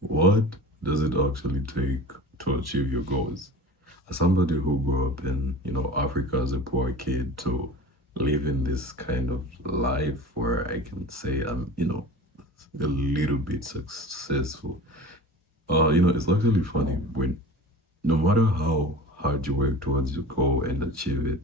What does it actually take to achieve your goals? As somebody who grew up in, Africa as a poor kid to live in this kind of life where I can say I'm, a little bit successful. It's actually funny when no matter how hard you work towards your goal and achieve it,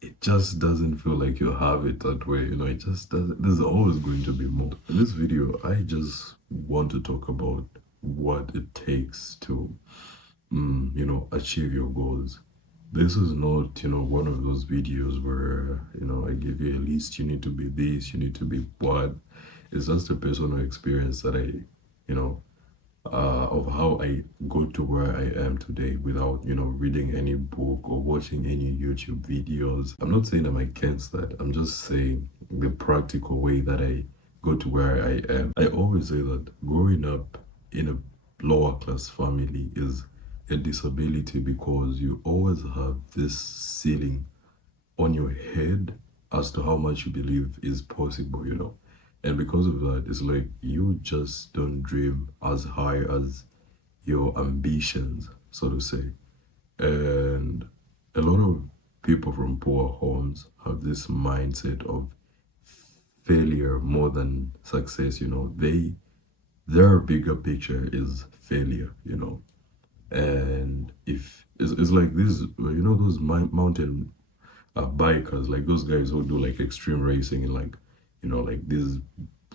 it just doesn't feel like you have it that way. It just doesn't. There's always going to be more. In this video, I just want to talk about what it takes to, achieve your goals. This is not, one of those videos where, I give you a list. You need to be this, you need to be what. It's just a personal experience that you know, of how I got to where I am today without, reading any book or watching any YouTube videos. I'm not saying I'm against that. I'm just saying the practical way that I got to where I am. I always say that growing up in a lower class family is a disability because you always have this ceiling on your head as to how much you believe is possible. And because of that, it's like you just don't dream as high as your ambitions, so to say. And a lot of people from poor homes have this mindset of failure more than success. Their bigger picture is failure. And if it's like this, those mountain bikers, like those guys who do like extreme racing and like, like these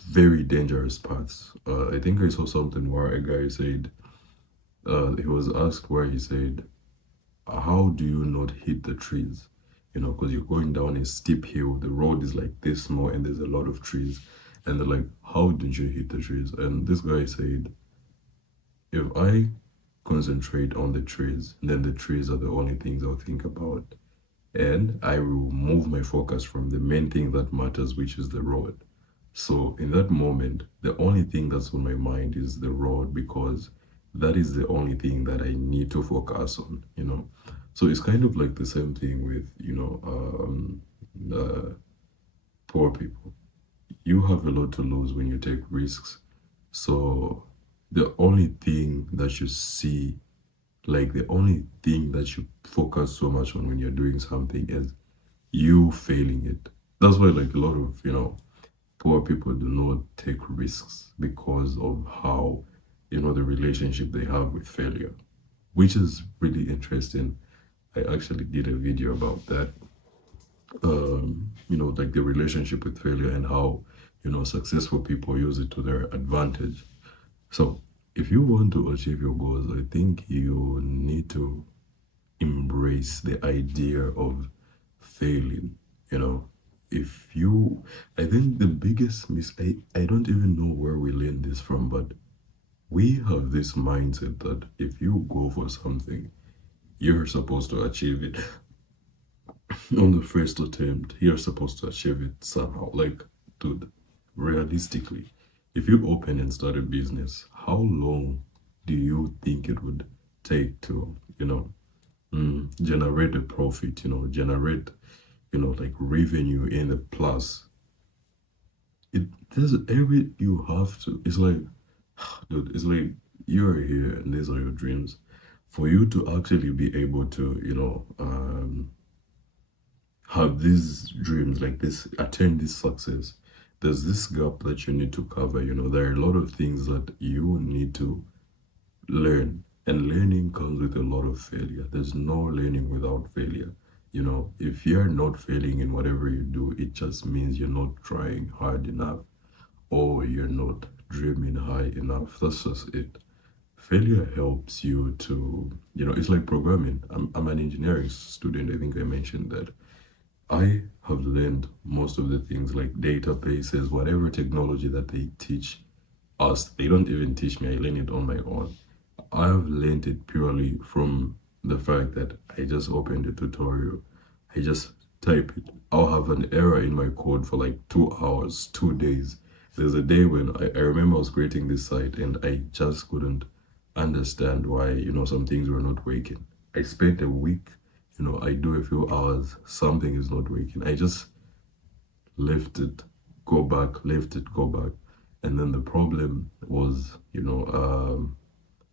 very dangerous paths. I think I saw something where a guy said, he was asked where he said, how do you not hit the trees? Because you're going down a steep hill, the road is like this small and there's a lot of trees. And they're like, how did you hit the trees? And this guy said, if I concentrate on the trees, then the trees are the only things I'll think about. And I will move my focus from the main thing that matters, which is the road. So in that moment, the only thing that's on my mind is the road because that is the only thing that I need to focus on. So it's kind of like the same thing with, poor people. You have a lot to lose when you take risks. So the only thing that you see, like the only thing that you focus so much on when you're doing something is you failing it. That's why like a lot of, poor people do not take risks because of how, the relationship they have with failure, which is really interesting. I actually did a video about that. Like the relationship with failure and how, successful people use it to their advantage. So if you want to achieve your goals, I think you need to embrace the idea of failing. You know, if you, I think the biggest I don't even know where we learn this from, but we have this mindset that if you go for something, you're supposed to achieve it on the first attempt. You're supposed to achieve it somehow. Like, dude, realistically, if you open and start a business, how long do you think it would take to, generate a profit, generate, like revenue in the plus? It does every, you have to, it's like, dude, it's like you're here and these are your dreams. For you to actually be able to, have these dreams like this, attain this success, there's this gap that you need to cover. There are a lot of things that you need to learn, and learning comes with a lot of failure. There's no learning without failure. If you're not failing in whatever you do, it just means you're not trying hard enough or you're not dreaming high enough. That's just it. Failure helps you to, it's like programming. I'm an engineering student. I think I mentioned that. I have learned most of the things like databases, whatever technology that they teach us. They don't even teach me. I learn it on my own. I have learned it purely from the fact that I just opened a tutorial. I just type it. I'll have an error in my code for like 2 hours, 2 days. There's a day when I remember I was creating this site and I just couldn't understand why, some things were not working. I spent a week, I do a few hours, something is not working. I just left it, go back, left it, go back. And then the problem was,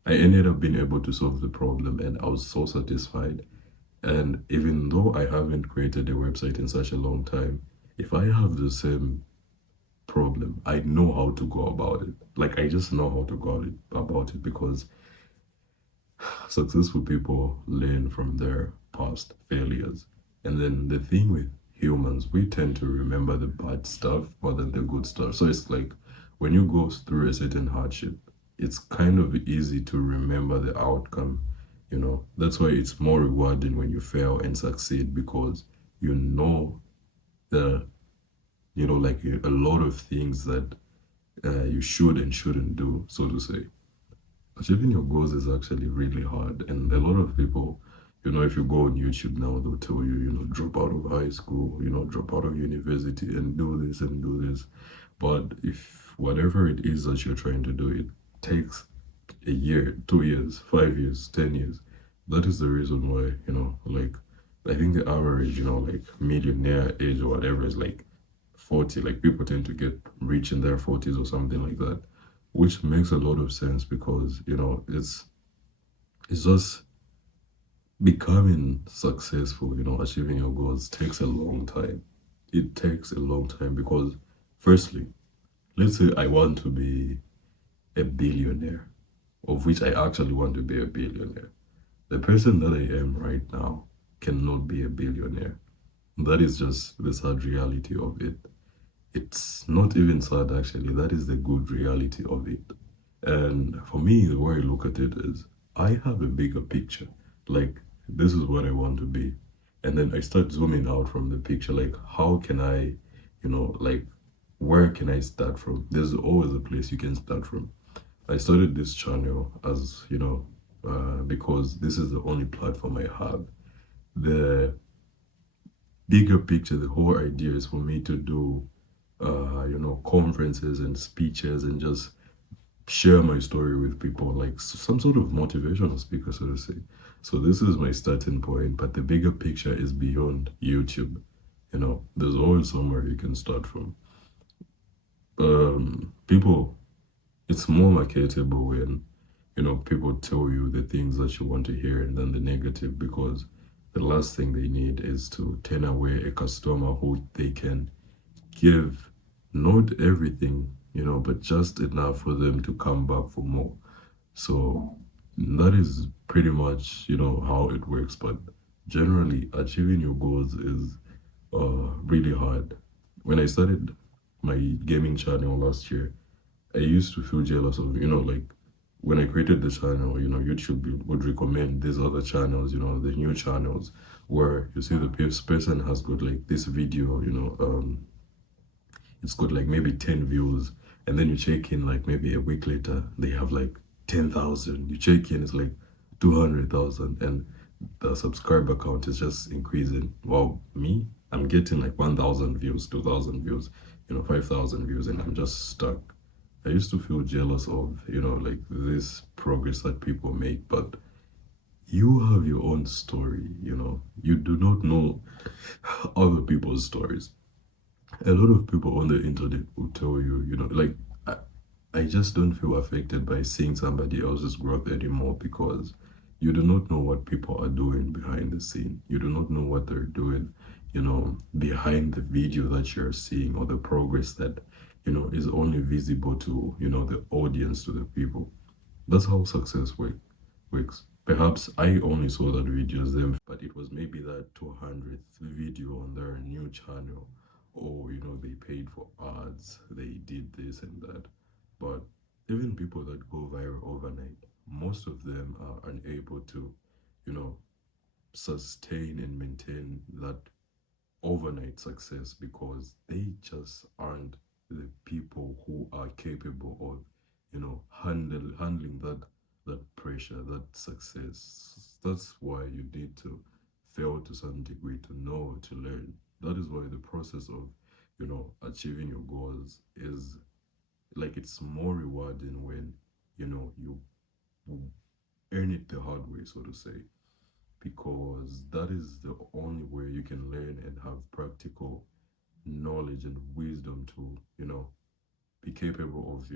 I ended up being able to solve the problem and I was so satisfied. And even though I haven't created a website in such a long time, if I have the same problem, I know how to go about it. Like I just know how to go about it because successful people learn from their past failures. And then the thing with humans, we tend to remember the bad stuff more than the good stuff. So it's like when you go through a certain hardship, it's kind of easy to remember the outcome. That's why it's more rewarding when you fail and succeed because you know the, like a lot of things that you should and shouldn't do, so to say. Achieving your goals is actually really hard, and a lot of people, if you go on YouTube now, they'll tell you, drop out of high school, drop out of university and do this and do this. But if whatever it is that you're trying to do, it takes a year, 2 years, 5 years, 10 years. That is the reason why, like I think the average, like millionaire age or whatever is like 40. Like people tend to get rich in their 40s or something like that, which makes a lot of sense because, it's just becoming successful, achieving your goals takes a long time. It takes a long time because, firstly, let's say I want to be a billionaire, of which I actually want to be a billionaire. The person that I am right now cannot be a billionaire. That is just the sad reality of it. It's not even sad, actually. That is the good reality of it. And for me, the way I look at it is I have a bigger picture. Like, this is what I want to be. And then I start zooming out from the picture. Like, how can I, like, where can I start from? There's always a place you can start from. I started this channel as, because this is the only platform I have. The bigger picture, the whole idea is for me to do, conferences and speeches and just share my story with people, like some sort of motivational speaker, so to say. So this is my starting point, but the bigger picture is beyond YouTube. There's always somewhere you can start from. People, it's more marketable when, people tell you the things that you want to hear and then the negative, because the last thing they need is to turn away a customer who they can give not everything, but just enough for them to come back for more. So that is pretty much, how it works. But generally, achieving your goals is really hard. When I started my gaming channel last year, I used to feel jealous of, like when I created the channel, YouTube would recommend these other channels, the new channels, where you see the person has got like this video, it's got like maybe 10 views, and then you check in like maybe a week later they have like 10,000. You check in, it's like 200,000, and the subscriber count is just increasing. Well, me, I'm getting like 1,000 views, 2,000 views, 5,000 views, and I'm just stuck. I used to feel jealous of, like this progress that people make, but you have your own story. You do not know other people's stories. A lot of people on the internet will tell you, like, I just don't feel affected by seeing somebody else's growth anymore because you do not know what people are doing behind the scene. You do not know what they're doing, behind the video that you're seeing, or the progress that, is only visible to, the audience, to the people. That's how success works. Perhaps I only saw that videos then, but it was maybe that 200th video on their new channel. Or, they paid for ads, they did this and that. But even people that go viral overnight, most of them are unable to, you know, sustain and maintain that overnight success because they just aren't the people who are capable of, handling that pressure, that success. That's why you need to fail to some degree to know, to learn. That is why the process of, achieving your goals is like it's more rewarding when, you earn it the hard way, so to say, because that is the only way you can learn and have practical knowledge and wisdom to, be capable of,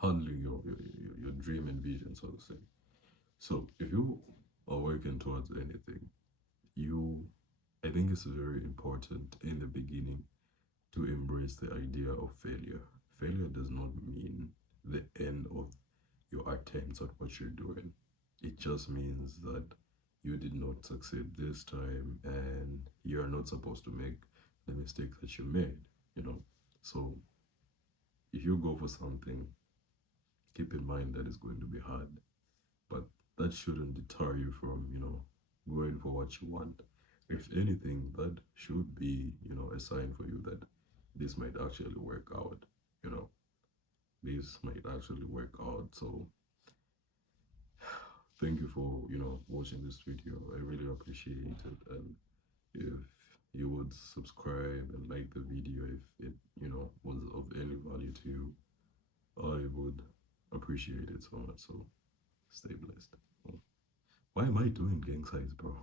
handling your dream and vision, so to say. So if you are working towards anything, you I think it's very important in the beginning to embrace the idea of failure. Failure does not mean the end of your attempts at what you're doing. It just means that you did not succeed this time and you're not supposed to make the mistakes that you made. So if you go for something, keep in mind that it's going to be hard, but that shouldn't deter you from, going for what you want. If anything, that should be, a sign for you that this might actually work out, you know, this might actually work out. So thank you for, watching this video. I really appreciate it. And if you would subscribe and like the video if it, was of any value to you, I would appreciate it so much. So stay blessed. Why am I doing gang signs, bro?